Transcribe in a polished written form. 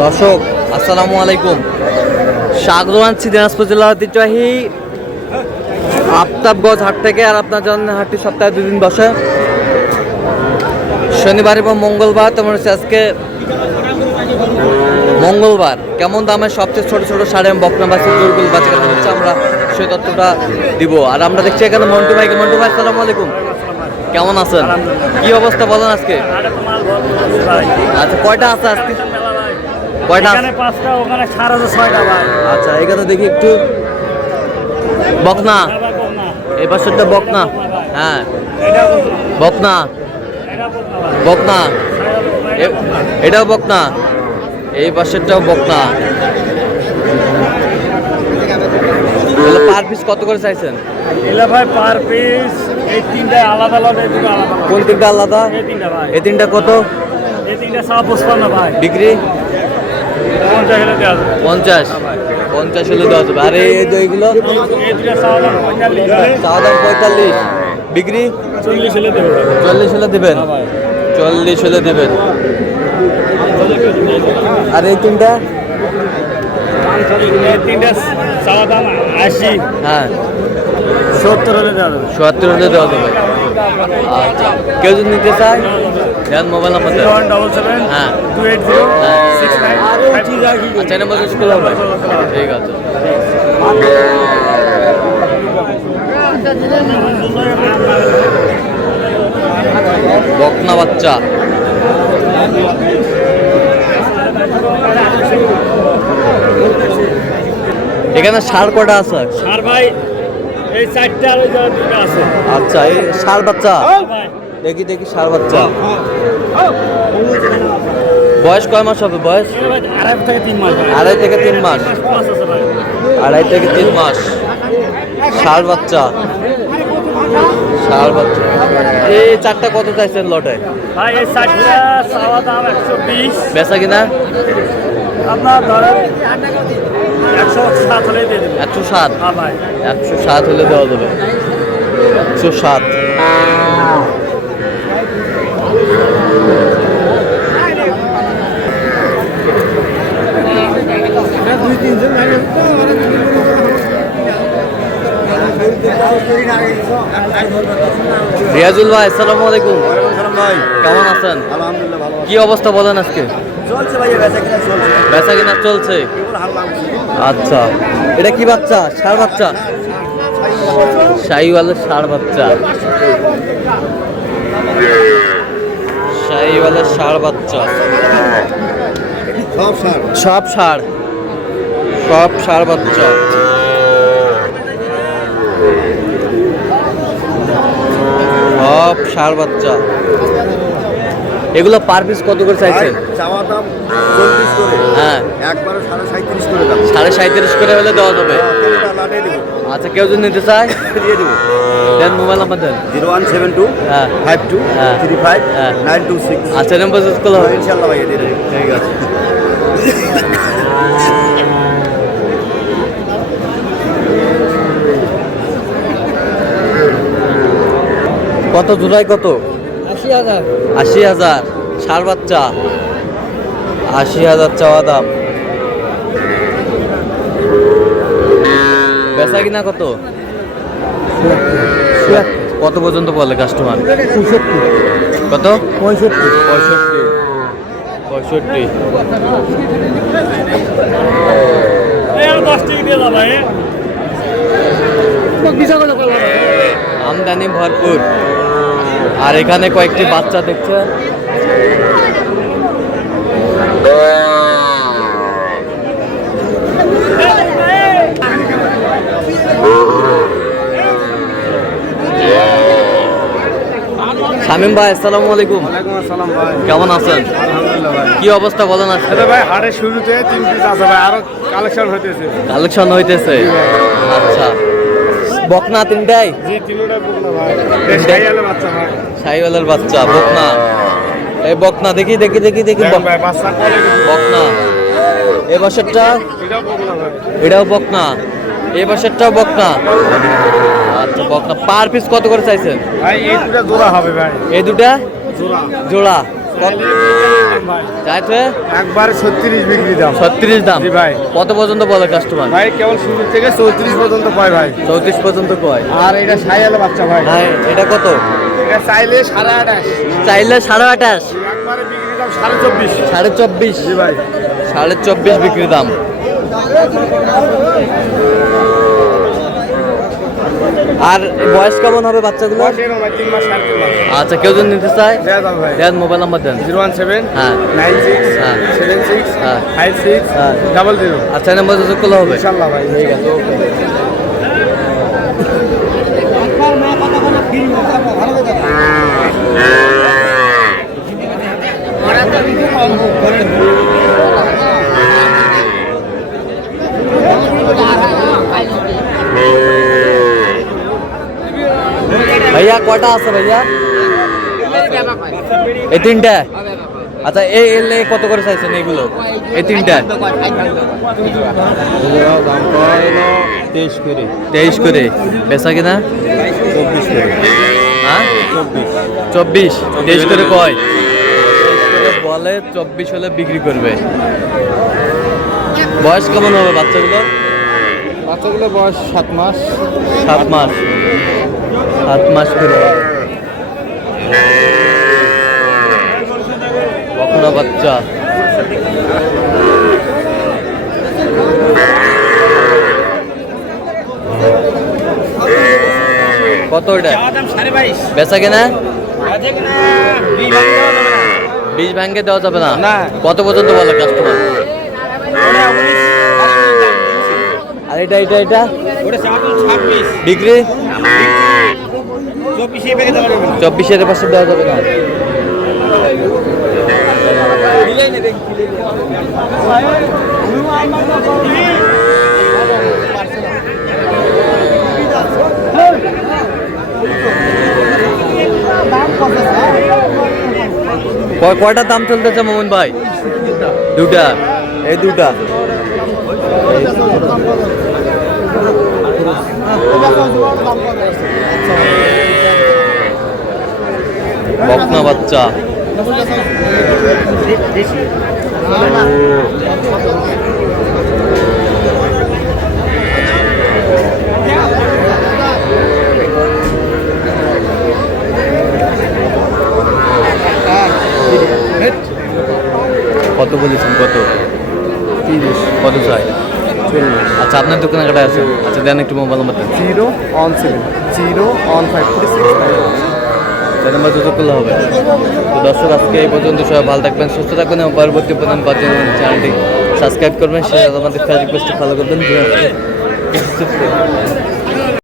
দর্শক আসসালামু আলাইকুম, স্বাগত জানাচ্ছি দিনাজপুর জেলার ঐতিহ্যবাহী আফতাবগঞ্জ হাট থেকে। আর আপনার জানেন হাটটি সপ্তাহে 2 দিন বসে, শনিবার এবং মঙ্গলবার। তেমন হচ্ছে আজকে মঙ্গলবার। কেমন দামে সবচেয়ে ছোট ছোট সাড়ে বকনা বাচ্চা গরুগুলো বাচ্চা কেনা হচ্ছে আমরা সেই তথ্যটা দিব। আর আমরা দেখছি এখানে মন্টু ভাই। আসসালামু আলাইকুম, কেমন আছেন? কি অবস্থা বলেন আজকে? আচ্ছা, কয়টা আছে আজকে? কয়টা? পাঁচটা, ওখানে 6,600 ভাই। আচ্ছা, এখানে দেখি একটু বকনা। এই পাশেরটা বকনা। হ্যাঁ, বকনা বকনা, এটাও বকনা, এই পাশেরটাও বকনা। পার পিস কত করে চাইছেন? এলা ভাই পার পিস এই তিনটা আলাদা আলাদা, এই দুটো আলাদা। কোন তিনটা আলাদা? এই তিনটা ভাই। এই তিনটা কত? এই তিনটা 55 ভাই। বিক্রি 50 হলে দেওয়া যাবে। 50 হলে দেওয়া যাবে। আর এই যে এইগুলো এই দুটো 45 ভাই। চাওয়া দাম 45, বিক্রি 40 হলে দেবে ভাই। 40 হলে দেবেন। হ্যাঁ ভাই। 40 হলে দেবেন। আর এই তিনটা? এই তিনটা চাওয়া দাম 80। হ্যাঁ, 70 হলে দেওয়া যাবে। 70 হলে দেওয়া যাবে। আচ্ছা, কেউ যদি নিতে চায় দেন মোবাইল নাম্বার দেন। 0177 হ্যাঁ 280 69। আচ্ছা, নাম্বার ইউজ করলে হবে। ঠিক আছে। বকনা বাচ্চা। এখানে ষাঁড় কটা আছে? আর ভাই এই 4টা আর ওই যে দুটো আছে। আচ্ছা, এই ষাঁড় বাচ্চা। ভাই দেখি ষাঁড় বাচ্চা। বয়স কয় মাস হবে? বয়স আড়াই থেকে 3 মাস ভাই। 2.5 থেকে 3 মাস। পাঁচ আছে ভাই। 2.5 থেকে 3 মাস ষাঁড় বাচ্চা। এই 4টা কত চাইছেন লটে? ভাই এই 4টা চাওয়া দাম 120। বেচা কিনা আপনার ধরেন 107 হলে দিয়ে দেবেন। 107। হ্যাঁ ভাই। 107 হলে দেওয়া যাবে। 107। রিয়াজুল ভাই, আসসালামু আলাইকুম, ভাই কেমন আছেন? আলহামদুলিল্লাহ ভালো কি অবস্থা বলেন আজকে? চলছে ভাই, বেচা কিনা চলছে, বেচা কিনা চলছে। কেবল হাল লাগছে। আচ্ছা, এটা কি বাচ্চা? ষাঁড় বাচ্চা, শাহিওয়ালের ষাঁড় বাচ্চা। শাহিওয়ালের ষাঁড় বাচ্চা। সব সার সব ষাঁড় বাচ্চা। সব ষাঁড় বাচ্চা। এগুলো পার পিস কত করে চাইছেন? চাওয়া দাম 40 করে, হ্যাঁ, একবারে 37.5 করে দাম। 37.5 করে হলে দেওয়া যাবে। কোনটা লাটে দিব, আচ্ছা, কেউ যদি নিতে চায় দিয়ে দিব। দেন মোবাইল নাম্বার দেন। 0172 হ্যাঁ 52 হ্যাঁ 35 হ্যাঁ। 926। আচ্ছা, নাম্বার ইউজ করলে হবে। ইনশাআল্লাহ ভাই দিয়ে দেব। ঠিক আছে। কত জোড়ায় কত? 80,000। 80,000 ষাঁড় বাচ্চা। 80,000 চাওয়া দাম। বেচা কিনা কত? কত পর্যন্ত বলে কাস্টমার? 65 কত? 65। 65। এই আর 10 টাকা দিয়ে দাও ভাই। বিশা করে দাও। আমদানি ভরপুর। আর এখানে কয়েকটি বাচ্চা দেখছে। শামীম ভাই, আসসালামু আলাইকুম, ওয়ালাইকুম আসসালাম ভাই, কেমন আছেন? আলহামদুলিল্লাহ ভাই। কি অবস্থা বলেন আজকে? আরে ভাই হাটের শুরুতে 3 পিস আছে ভাই, আরো কালেকশন হইতেছে। কালেকশন হইতেছে। আচ্ছা, বকনা তিনটাই? জি, তিনটা বকনা ভাই। দেশাইয়ালে বাচ্চা ভাই। শাহিওয়ালের বাচ্চা, বকনা। এই বকনা দেখি দেখেন ভাই, বাচ্চা কোয়ালিটি বকনা। এই বাসেরটা? এটা বকনা ভাই। এটাও বকনা। এই বাসেরটাও বকনা। আচ্ছা, বকনা পার পিস কত করে চাইছেন? ভাই এই দুটো জোড়া হবে ভাই। এই দুটা জোড়া জোড়া চাইছে একবার 36 বিক্রি দাম 36 দাম। জি ভাই। কত পর্যন্ত বলে কাস্টমার? ভাই কেবল শুরু থেকে 34 পর্যন্ত পায় ভাই। 34 পর্যন্ত কয়। আর এটা সাইয়ালে বাচ্চা ভাই। ভাই এটা কত? এটা চাইলে 28.5, চাইলে 28.5, একবারে বিক্রি দাম 24.5। 24.5। জি ভাই। 24.5 বিক্রি দাম। আর বয়স কেমন হবে বাচ্চাগুলো? বয়স এরকম ভাই 3 মাস 3.5 মাস। আচ্ছা, কেউ যদি নিতে চায় দেয়া দাম ভাই। দেন, মোবাইল নাম্বার দেন। 017 হ্যাঁ 96 হ্যাঁ 76 হ্যাঁ 56 হ্যাঁ। 00। আচ্ছা, এই নাম্বার যোগাযোগ করলে হবে। ইনশাআল্লাহ ভাই। ঠিক আছে, ওকে। भैया कटा আছে ভাইয়া? এই তিনটা? আচ্ছা, এই এলে কত করে চাইছেন এগুলো? এই তিনটা 23 করে। বেচা কিনা 24 করে। হ্যাঁ 24 23 করে কয়? 23 করে বলে, 24 হলে বিক্রি করবে। বয়স কেমন হবে বাচ্চাগুলো? বাচ্চাগুলোর বয়স 7 মাস। 7 মাস। 7 মাস করে বকনা বাচ্চা। কত এটা? বেচা কেনা 20 ভাঙ্গে দেওয়া যাবে না? না। কত পর্যন্ত বলে কাস্টমার? আর এটা এটা এটা বিক্রি 24-এর পাশে দেওয়া যাবে না? কয়টা দাম চলতেছে মোমন ভাই? দুটা। এই দুটা বকনা বাচ্চা। কত বলেছেন? কত? 30 কত চাই? 40। আচ্ছা, আপনার দোকানে কাটা আছে? আচ্ছা, দেন একটু মোবাইল নাম্বার দেন। 017 01546। সেই নাম্বার যোগাযোগ করলে হবে। তো দর্শক, আজকে এই পর্যন্ত সবাই ভালো থাকবেন, সুস্থ থাকবেন এবং পরবর্তী প্রধান পাওয়ার জন্য চ্যানেলটি সাবস্ক্রাইব করবেন। সে আমাদের ফেসবুক পেজটি ফলো করবেন।